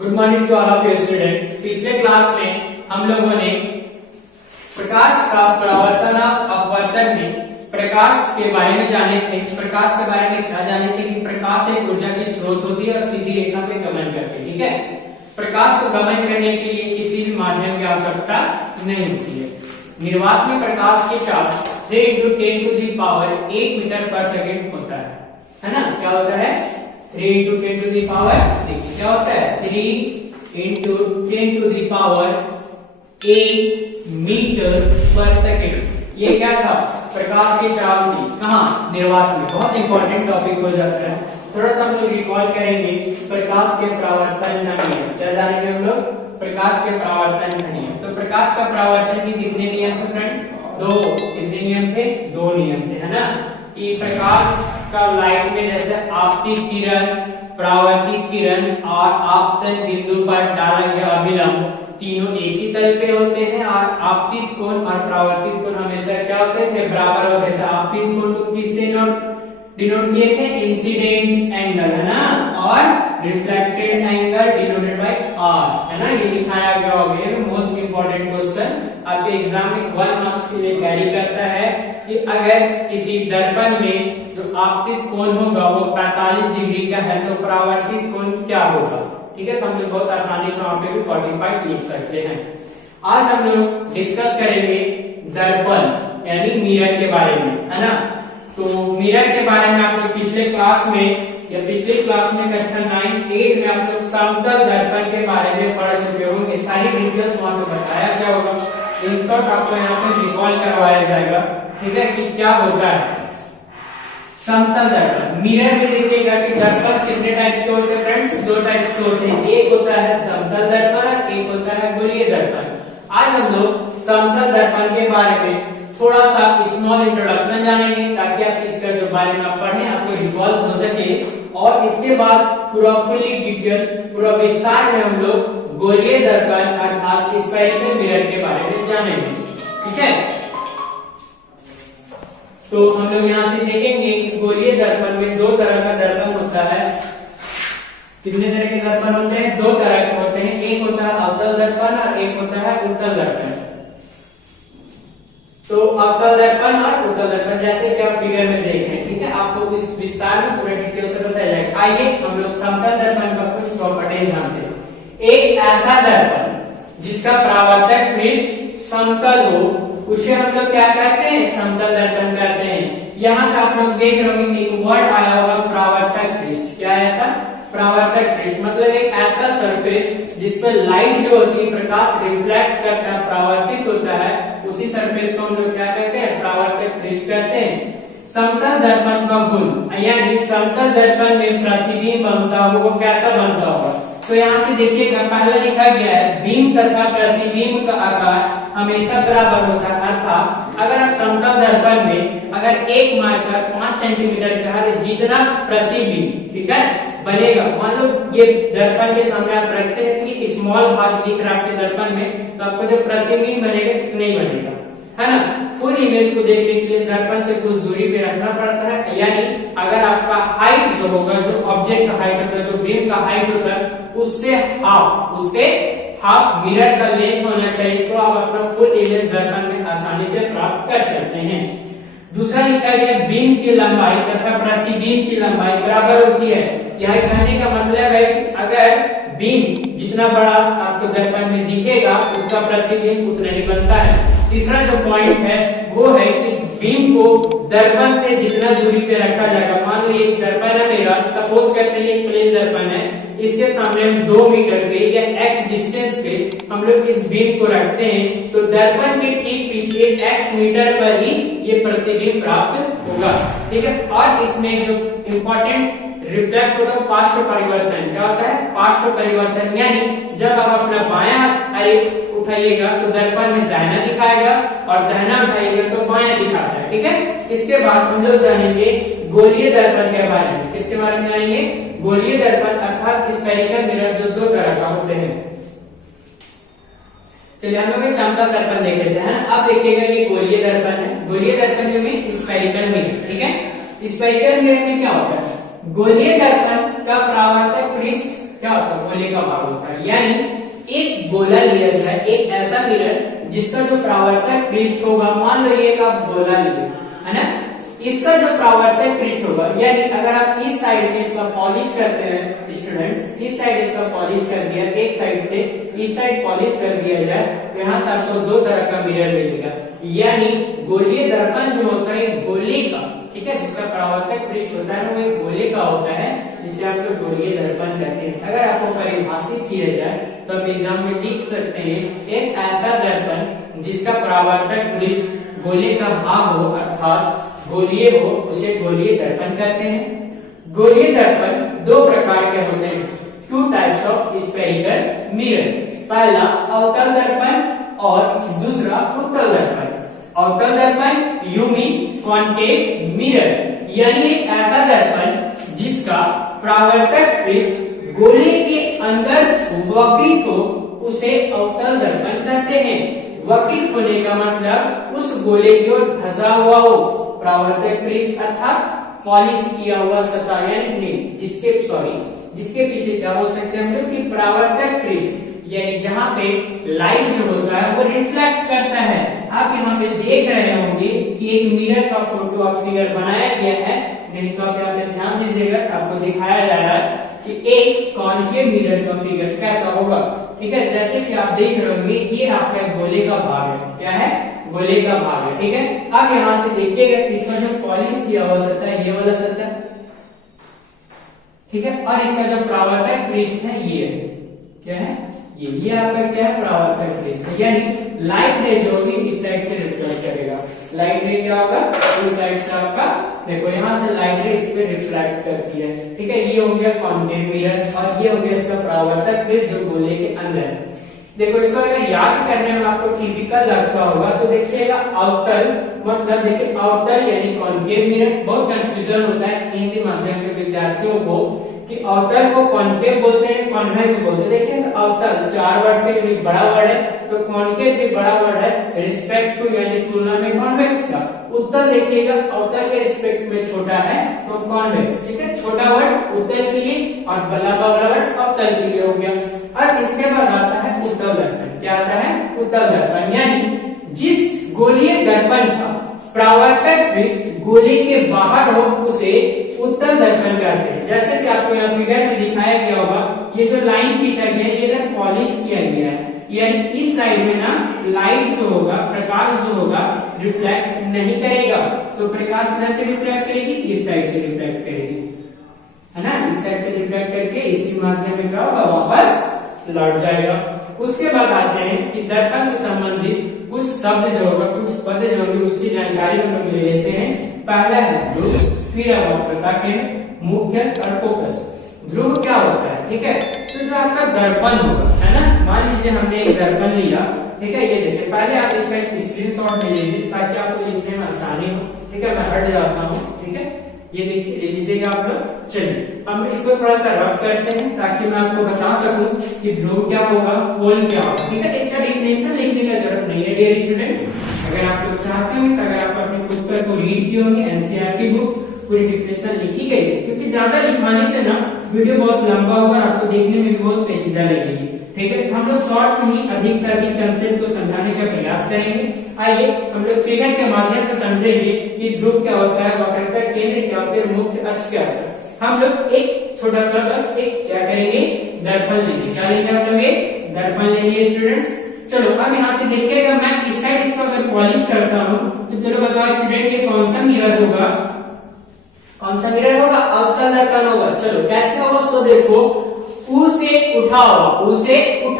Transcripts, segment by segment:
Good morning to all of you student. पिछले class में हम लोगों ने प्रकाश का परावर्तन और अपवर्तन में प्रकाश के बारे में जाने थे। प्रकाश के बारे में क्या जाने थे कि प्रकाश एक ऊर्जा की स्रोत होती है और सीधी रेखा पे गमन करती है। ठीक है, प्रकाश को गमन करने के लिए किसी भी माध्यम की आवश्यकता नहीं होती है। निर्वात में प्रकाश की चाप 3 × 10⁻8 मीटर पर सेकेंड होता है ना। क्या होता है? 3 × 10⁻, देखिए क्या होता है, 3 × 10⁻8 मीटर पर सेकेंड। ये क्या था? प्रकाश की चाप थी। कहाँ? निर्वात में। बहुत इंपॉर्टेंट टॉपिक हो जाता है। थोड़ा सा हम लोग रिकॉल करेंगे प्रकाश के परावर्तन नियम। क्या जानेंगे हम लोग? प्रकाश के परावर्तन नियम। तो प्रकाश का परावर्तन के कितने नियम थे फ्रेंड? 2। कितने नियम थे? 2 नियम थे, है ना। कि प्रकाश का लाइट में जैसे आपतित किरण, परावर्तित किरण और आपतन बिंदु पर डाला गया अभिलंब तीनों एक ही तल पे होते हैं और आपतित कोण और परावर्तित कोण हमेशा क्या होते थे? बराबर होते थे। आपतित कोण को किससे डिनोट किए थे? इंसिडेंट एंगल, है ना, और reflected angle denoted by R, है ना। ये लिखाया गया होगा। ये मोस्ट इंपॉर्टेंट क्वेश्चन आपके एग्जाम में 1 मार्क्स के लिए कैरी करता है कि अगर किसी दर्पण में जो आपतित कोण होगा वो 45 डिग्री का है तो परावर्तित कोण क्या होगा? ठीक है, तो हम लोग बहुत आसानी से वहां पे भी 45 लिख सकते हैं। आज हम लोग डिस्कस करेंगे दर्पण यानी मिरर के बारे में, है ना। तो मिरर के बारे में आप लोग पिछले क्लास में कक्षा 9, 8 में आप लोग समतल दर्पण के बारे में पढ़ चुके होंगे। सारी डिटेल्स वहां पे बताया गया होगा। इन शॉर्ट आपको यहाँ पे रिकॉल करवाया जाएगा, ठीक है, कि क्या होता है समतल दर्पण। मिरर में देखिएगा कि दर्पण कितने टाइप्स के होते हैं फ्रेंड्स? 2 टाइप्स के होते हैं। एक होता है समतल दर्पण और एक होता है गोलीय दर्पण। आज हम लोग समतल दर्पण के बारे में थोड़ा सा स्मॉल इंट्रोडक्शन जानेंगे ताकि आप इसका जो बारे में आप पढ़ें आपको रिकॉल हो सके, और इसके बाद पूरा फुली डिटेल पूरा विस्तार में हम लोग गोलीय दर्पण अर्थात स्फेरिकल मिरर के बारे में जानेंगे। ठीक है, तो हम लोग यहाँ से देखेंगे कि गोलीय दर्पण में 2 तरह का दर्पण होता है। कितने तरह के दर्पण होते हैं? 2 तरह के होते हैं। एक होता है अवतल दर्पण और एक होता है उत्तल दर्पण। तो अवतल दर्पण और उत्तल दर्पण जैसे कि आप फिगर में देख रहे हैं, ठीक है, आपको इस विस्तार में पूरे डिटेल से बताया जाएगा। आइए हम लोग समतल दर्पण का कुछ प्रॉपर्टीज जानते हैं। एक ऐसा दर्पण जिसका परावर्तक पृष्ठ समतल हो उसे हम लोग क्या कहते हैं? समतल दर्पण कहते हैं। यहाँ तक आप लोग देख रहे होंगे एक वर्ड आया होगा परावर्तक पृष्ठ। क्या आया था? परावर्तक पृष्ठ मतलब एक ऐसा सरफेस जिसपे लाइट जो होती है प्रकाश रिफ्लेक्ट करता है, परावर्तित होता है, उसी सरफेस को हम लोग क्या कहते हैं? परावर्तक पृष्ठ कहते हैं। समतल दर्पण का गुण यानी समतल दर्पण में प्रतिबिंब बनता होगा वो कैसा बनता होगा? तो यहाँ से देखिएगा पहला लिखा गया है बिंब तथा प्रतिबिंब का आकार हमेशा बराबर होता है। अर्थात अगर आप समतल दर्पण में अगर एक मार्कर 5 सेंटीमीटर का है तो जितना प्रतिबिंब, ठीक है, बनेगा, मान लो ये दर्पण के सामने आप रखते हैं कि स्मॉल भाग दिख रहा है आपके दर्पण में, तो आपको जो प्रतिबिंब बनेगा कितना ही बनेगा, है ना। फुल इमेज को देखने के लिए दर्पण से कुछ दूरी पे रखना पड़ता है। यानी अगर आपका हाइट जो होगा, जो ऑब्जेक्ट का हाइट होता है, जो बिंब का हाइट होता है, उससे हाफ मिरर का लेंथ होना चाहिए, तो आप अपना फुल इमेज दर्पण में आसानी से प्राप्त कर सकते हैं। दूसरा लिखा गया बिंब की लंबाई तथा प्रतिबिंब की लंबाई बराबर होती है। यह कहने का मतलब है कि अगर बिंब जितना बड़ा आपको दर्पण में दिखेगा उसका प्रतिबिंब उतना ही बनता है। तीसरा जो पॉइंट है वो है कि बिंब को दर्पण से जितना दूरी पे रखा जाएगा, मान लो एक दर्पण है मेरा, सपोज करते हैं एक प्लेन दर्पण है, इसके सामने हम 2 मीटर पे या x डिस्टेंस पे हम लोग इस बिंब को रखते हैं, तो दर्पण के ठीक पीछे x मीटर पर ही ये प्रतिबिंब प्राप्त होगा। ठीक है, और इसमें जो इम्पोर्टेंट रिफ्लेक्ट होगा पार्श्व परिवर्तन। क्या होता है? पार्श्व परिवर्तन, यानी जब आप अपना बायां अरे उठाइएगा तो दर्पण में दाहिना दिखाएगा और दाहिना उठाइएगा तो बायां दिखाता है। ठीक है, इसके बाद हम लोग जानेंगे गोलीय दर्पण के बारे में। किसके बारे में जानेंगे? गोलीय दर्पण अर्थात स्फेरिकल मिरर जो 2 तरह का होते हैं। चलिए हम लोग समतल दर्पण देख लेते हैं। अब देखिएगा ये गोलीय दर्पण है। गोलीय दर्पण में स्फेरिकल मिरर, ठीक है। स्फेरिकल मिरर में क्या होता है? गोलीय दर्पण का परावर्तक पृष्ठ क्या होता है, गोले का भाग होता है। यानी एक गोला लिया जाए, एक ऐसा मिरर जिसका जो परावर्तक पृष्ठ होगा, मान लो ये का गोला लिया है ना, इसका जो परावर्तक पृष्ठ होगा, यानी अगर आप इस साइड में इसका पॉलिश करते हैं स्टूडेंट्स, इस साइड इसका पॉलिश कर दिया, एक साइड से इस साइड पॉलिश कर दिया जाए, तो यहाँ से आपको दो तरह का मिरर मिलेगा। यानी गोलीय दर्पण जो होता है गोले का, ठीक है, जिसका परावर्तक पृष्ठ होता है वो एक गोले का होता है, जिसे आप लोग गोलीय दर्पण कहते हैं। अगर आपको परिभाषित किया जाए तो आप एग्जाम में लिख सकते हैं, एक ऐसा दर्पण जिसका परावर्तक पृष्ठ गोले का भाग हो अर्थात गोलीय हो, उसे गोलीय दर्पण कहते हैं। गोलीय दर्पण दो प्रकार के होते हैं, two types of spherical mirror. पहला अवतल दर्पण और दूसरा उत्तल दर्पण। अवतल दर्पण यू मीन कॉन्केव मिरर, यानी एक ऐसा दर्पण जिसका परावर्तक पृष्ठ गोले के अंदर वक्रित हो, उसे अवतल दर्पण कहते हैं। वक्रित होने का मतलब उस गोले की ओर धंसा हुआ हो परावर्तक पृष्ठ अर्थात पॉलिश किया हुआ सतह, यानी जिसके पीछे क्या बोल सकते हैं हम लोग कि परावर्तक पृष्ठ, यानी जहां पे लाइट जो होता है वो रिफ्लेक्ट करता है। आप यहाँ पे देख रहे होंगे कि एक मिरर का फोटो आप फिगर बनाया गया है, नहीं तो आप यहाँ पे ध्यान दीजिएगा, आपको दिखाया जा रहा है कि एक कॉन्केव मिरर का फिगर कैसा होगा, ठीक है। जैसे कि आप देख रहे होंगे ये आपका गोले का भाग है, क्या है, गोले का भाग है, ठीक है। अब यहाँ से देखिएगा इसका जो पॉलिश किया हुआ सतह है ये वाला सतह, ठीक है, और इसका जो परावर्तक पृष्ठ है ये है, क्या है, ये आपका क्या है, परावर्तक पृष्ठ। यानी लाइट रे जो होगी इस साइड से रिफ्लेक्ट करेगा, लाइट रे क्या होगा, इस साइड से आपका देखो यहाँ से लाइट रे इस पे रिफ्लेक्ट करती है, ठीक है। ये हो गया कॉन्केव मिरर और ये हो गया इसका परावर्तक पृष्ठ जो गोले के अंदर है। देखो इसको अगर याद करने में आपको टिपिकल लगता होगा तो देखिएगा अवतल मतलब देखिए अवतल यानी कॉन्केव मिरर, बहुत कंफ्यूजन होता है हिंदी माध्यम के विद्यार्थियों को कि अवतल को कॉन्केव बोलते हैं, कॉन्वेक्स बोलते हैं। देखिए अवतल चार वर्ड पे यूनिक बड़ा वर्ड है, तो कॉन्केव भी बड़ा वर्ड है रिस्पेक्ट टू यानी तुलना में कॉन्वेक्स का। उत्तल देखिएगा अवतल के रिस्पेक्ट में छोटा है तो कॉन्वेक्स, ठीक है, छोटा वर्ड उत्तल के लिए और बड़ा वर्ड अवतल के लिए हो गया। और इसके बाद आता है उत्तल दर्पण। क्या आता है, उत्तल दर्पण, यानी जिस गोलीय दर्पण का परावर्तक पृष्ठ गोले के बाहर हो उसे उत्तल दर्पण कहते हैं। जैसे कि आपको यहाँ फिगर में दिखाया गया होगा, ये जो लाइन खींचा गया है ये इधर पॉलिश किया गया है, यानी इस साइड में ना लाइट जो होगा, प्रकाश जो होगा रिफ्लेक्ट नहीं करेगा, तो प्रकाश किधर से रिफ्लेक्ट करेगी, इस साइड से रिफ्लेक्ट करेगी, है ना, इस साइड से रिफ्लेक्ट करके इसी माध्यम में क्या होगा, वापस लौट जाएगा। उसके बाद आते हैं कि दर्पण से संबंधित कुछ शब्द जो होगा, कुछ पद जो होगी उसकी जानकारी हम लोग ले लेते हैं। पहला है ध्रुव, फिर है वक्रता केंद्र, मुख्य और फोकस। ध्रुव क्या होता है, ठीक है, तो जो आपका दर्पण होगा, है ना, मान लीजिए हमने एक दर्पण लिया, ठीक है, ये देखिए, पहले आप इसका एक स्क्रीनशॉट ले लीजिए ताकि आपको लिखने में आसानी हो, ठीक है। मैं हट जाता हूँ, ठीक है, ये देखिए ले लीजिएगा आप लोग। चलिए हम इसको थोड़ा सा रफ करते हैं ताकि मैं आपको बता सकूं कि ध्रुव क्या होगा, पोल क्या होगा, ठीक है। इसका डेफिनेशन लिखने का जरूरत नहीं है डियर स्टूडेंट्स, अगर आप लोग चाहते हो तो अगर आप अपनी पुस्तक को रीड किए होंगे एनसीईआरटी बुक पूरी डेफिनेशन लिखी गई है, क्योंकि ज्यादा लिखवाने से ना वीडियो बहुत लंबा होगा और आपको देखने में भी बहुत पेचीदा लगेगी, ठीक है। हम लोग शॉर्ट में ही अधिक से अधिक कंसेप्ट को समझाने का प्रयास करेंगे। आइए हम लोग फिगर के माध्यम से समझेंगे कि ध्रुव क्या होता है, वक्रता केंद्र क्या होता है, मुख्य अक्ष क्या होता है। हम लोग एक छोटा सा बस एक क्या करेंगे, दर्पण लेंगे। क्या लेंगे आप लोग, एक दर्पण ले लिए स्टूडेंट्स। चलो अब यहाँ से देखिएगा, मैं इस साइड इसको अगर पॉलिश करता हूँ तो चलो बताओ स्टूडेंट ये कौन सा मिरर होगा, कौन सा मिरर होगा, अवतल दर्पण होगा। चलो कैसे होगा, सो देखो ऊ से उठा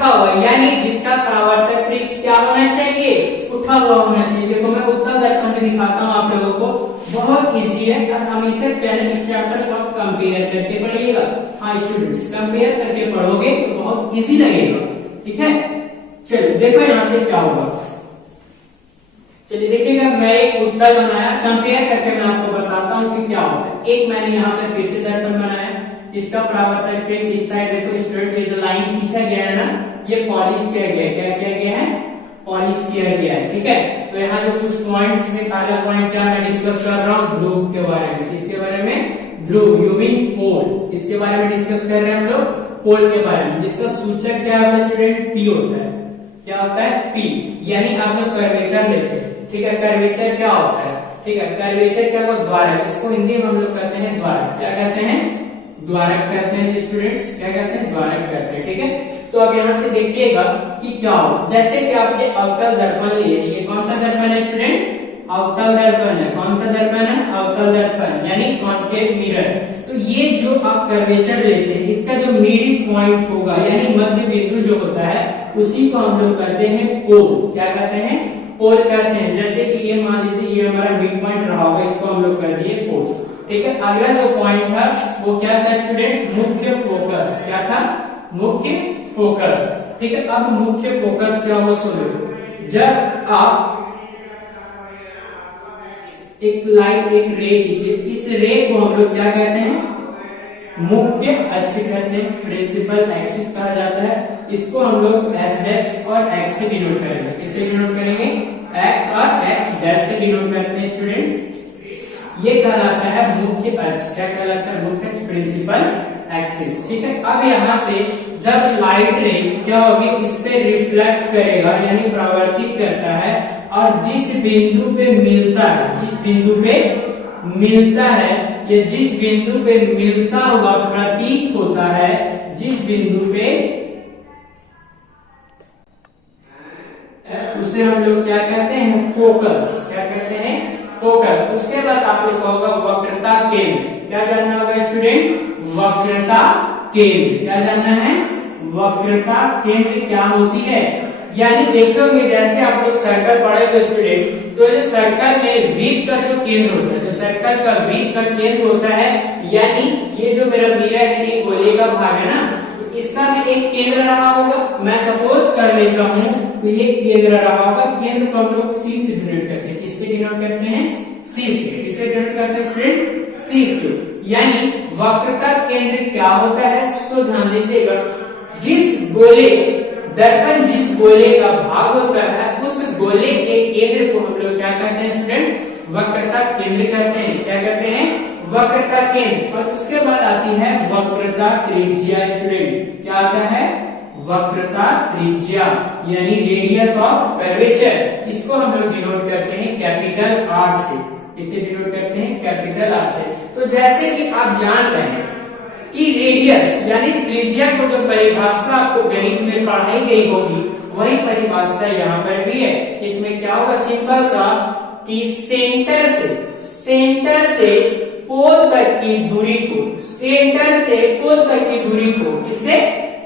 हुआ यानी जिसका परावर्तक पृष्ठ क्या होना चाहिए, उठा हुआ होना चाहिए। देखो मैं उत्तल दर्पण में दिखाता हूँ आप लोगों को, बहुत इजी है और हमेशा पहले इस चैप्टर को आप कंपेयर करके पढ़िएगा। हाँ स्टूडेंट्स, कंपेयर करके पढ़ोगे तो बहुत इजी लगेगा, ठीक है। चलिए देखो यहाँ से क्या होगा, चलिए देखिएगा, मैं एक उत्तल बनाया, कंपेयर करके मैं आपको बताता हूँ कि क्या होता है। एक मैंने यहाँ पे फिर से दर्पण बनाया, इसका परावर्तक पृष्ठ इस साइड देखो स्टूडेंट, ये जो लाइन खींचा गया है ना ये पॉलिश किया गया है, क्या किया गया है, पॉलिश किया गया है, ठीक है। तो यहाँ जो कुछ पॉइंट्स में, पहला पॉइंट क्या मैं डिस्कस कर रहा हूँ, ध्रुव के बारे में। किसके बारे में, ध्रुव यू मीन पोल, किसके बारे में डिस्कस कर रहे हैं हम लोग, पोल के बारे में, जिसका सूचक क्या होता है स्टूडेंट, पी होता है। क्या होता है, पी। यानी आप जो कर्वेचर लेते हैं, ठीक है, कर्वेचर क्या होता है, ठीक है, कर्वेचर क्या होता है, द्वारक। इसको हिंदी में हम लोग कहते हैं द्वारक। क्या कहते हैं, द्वारक कहते हैं स्टूडेंट्स, क्या कहते हैं, द्वारक कहते हैं, ठीक है। तो अब यहाँ से देखिएगा कि क्या हो, जैसे कि आप ये अवतल दर्पण लिए, ये कौन सा दर्पण है स्टूडेंट, अवतल दर्पण है। कौन सा दर्पण है, अवतल दर्पण, यानी कॉन्केव मिरर। तो ये जो आप कर्वेचर लेते हैं, इसका जो मिड पॉइंट होगा यानी मध्य बिंदु जो होता है, उसी को हम लोग कहते हैं पोल। क्या कहते हैं, पोल कहते हैं। जैसे कि ये मान लीजिए ये हमारा मिड पॉइंट रहा होगा, इसको हम लोग कह दिए पोल, ठीक है। अगला जो पॉइंट था वो क्या था स्टूडेंट, मुख्य फोकस। क्या था, मुख्य फोकस, ठीक है। अब मुख्य फोकस क्या हुआ, सुनो, जब आप एक लाइट, एक रे खींचिए, इस रे को हम लोग क्या कहते हैं, मुख्य अक्ष कहते हैं, प्रिंसिपल एक्सिस कहा जाता है। इसको हम लोग एस डैश और एक्स से डिनोट करेंगे। किससे डिनोट करेंगे, एक्स और एक्स डैश से डिनोट करते हैं स्टूडेंट। ये कहलाता है मुख्य अक्ष। क्या कहलाता है, मुख्य अक्ष, प्रिंसिपल एक्सिस, ठीक है। अब यहाँ से जब लाइट रे क्या होगी, इस पे रिफ्लेक्ट करेगा यानी परावर्तित करता है, और जिस बिंदु पे मिलता है, जिस बिंदु पे मिलता है, ये जिस बिंदु पे मिलता हुआ प्रतीत होता है, जिस बिंदु पे, उसे हम लोग क्या कहते हैं, फोकस। क्या कहते हैं, फोकस। उसके बाद आप लोग का होगा वक्रता केंद्र। क्या जानना होगा स्टूडेंट, वक्रता केंद्र। क्या जानना है, वक्रता केंद्र क्या होती है। यानी देखोगे जैसे आप लोग सर्कल पढ़ेंगे स्टूडेंट, तो जो सर्कल में वृत्त का जो केंद्र होता है, जो सर्कल का वृत्त का केंद्र होता है, यानी ये जो मेरा मिरर है, एक गोले का भाग है ना, तो इसका भी एक केंद्र रहा होगा। मैं सपोज कर लेता हूं, तो ये केंद्र रहा होगा। केंद्र को हम लोग सी से डिनोट करते हैं। किससे डिनोट करते हैं, सी से। किससे डिनोट करते हैं स्टूडेंट, सी से। यानी वक्रता केंद्र क्या होता है, सो ध्यान दीजिएगा, जिस गोले, दर्पण जिस गोले का भाग होता है, उस गोले के केंद्र को हम लोग क्या कहते हैं स्टूडेंट, वक्रता केंद्र कहते हैं। क्या कहते हैं, वक्रता केंद्र। और उसके बाद आती है वक्रता त्रिज्या स्टूडेंट। क्या आता है, वक्रता त्रिज्या, यानी रेडियस ऑफ कर्वेचर। इसको हम लोग डिनोट करते हैं कैपिटल आर से। इसे डिनोट करते हैं कैपिटल आर से। तो जैसे कि आप जान रहे हैं कि रेडियस यानी त्रिज्या को जो परिभाषा आपको गणित में पढ़ाई गई होगी, वही परिभाषा यहाँ पर भी है। इसमें क्या होगा, सिंपल सा कि सेंटर से पोल तक की दूरी को, सेंटर से पोल तक की दूरी को, किससे,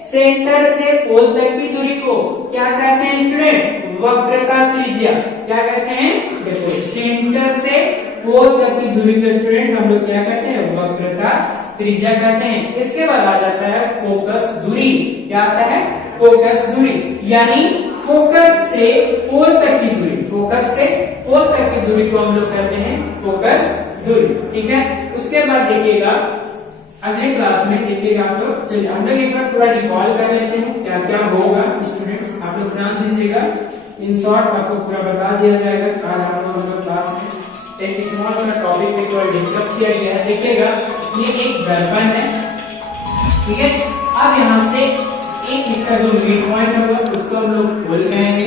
सेंटर से पोल तक की दूरी को क्या कहते हैं स्टूडेंट, वक्रता त्रिज्या। क्या कहते हैं, देखो, सेंटर से पोल तक की दूरी को स्टूडेंट हम लोग क्या कहते हैं, वक्रता त्रिज्या कहते हैं। इसके बाद आ जाता है फोकस दूरी। क्या आता है, फोकस दूरी, यानी फोकस से पोल तक की दूरी, फोकस से पोल तक की दूरी को हम लोग कहते हैं फोकस दूरी, ठीक है। उसके बाद देखिएगा अगले क्लास में, देखिएगा आप लोग, चलिए हम लोग एक बार पूरा रिकॉल कर लेते हैं क्या क्या होगा स्टूडेंट्स। आप लोग ध्यान दीजिएगा, इन शॉर्ट आपको पूरा बता दिया जाएगा। आज आप लोग क्लास में एक स्मॉल सा टॉपिक पे केवल डिस्कस किया गया है। देखिएगा ये एक दर्पण है, ठीक है। अब यहाँ से एक इसका जो मिड पॉइंट होगा उसको हम लोग पोल कहेंगे,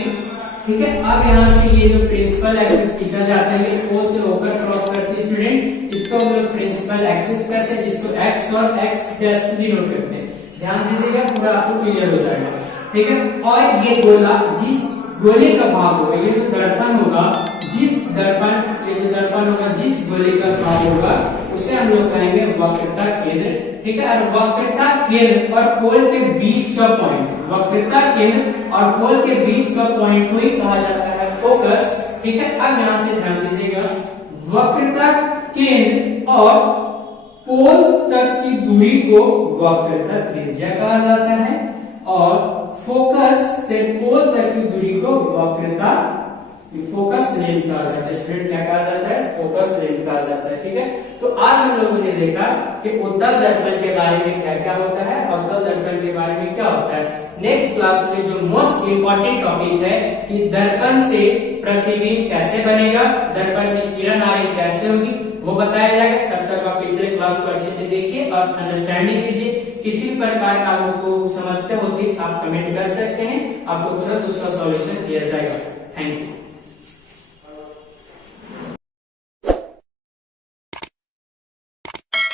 ठीक है। अब यहाँ से ये जो प्रिंसिपल एक्सिस खींचा जाता है, ये पोल से होकर क्रॉस करती है स्टूडेंट, इसको हम लोग प्रिंसिपल एक्सिस कहते हैं, जिसको एक्स और एक्स डैश से डिनोट करते हैं। ध्यान दीजिएगा, पूरा आपको क्लियर हो जाएगा, ठीक है। और ये गोला, जिस गोले का भाग होगा, ये जो दर्पण होगा, जिस दर्पण, ये जो दर्पण होगा, जिस गोले का भाग होगा, उसे हम लोग कहेंगे वक्रता केंद्र, ठीक है। और वक्रता केंद्र और पोल के बीच का पॉइंट, वक्रता केंद्र और पोल के बीच का पॉइंट को ही कहा जाता है फोकस, ठीक है। अब यहाँ से ध्यान दीजिएगा, वक्रता केंद्र और पोल तक की दूरी को वक्रता त्रिज्या कहा जाता है, और फोकस से पोल तक की दूरी को वक्रता, फोकस लेंथ कहा जाता है स्टूडेंट। क्या कहा जाता है, फोकस लेंथ कहा जाता है, ठीक है। तो आज हम लोगों ने देखा कि उत्तल दर्पण के बारे में क्या क्या होता है, अवतल दर्पण के बारे में क्या होता है। नेक्स्ट क्लास में जो मोस्ट इंपॉर्टेंट टॉपिक है कि दर्पण से प्रतिबिंब कैसे बनेगा, दर्पण में किरण आ रही कैसे होगी, वो बताया जाएगा। तब तक तक आप पिछले क्लास को अच्छे से देखिए और अंडरस्टैंडिंग लीजिए। किसी भी प्रकार का आपको समस्या होती है आप कमेंट कर सकते हैं, आपको तुरंत उसका सॉल्यूशन दिया जाएगा। Thank you.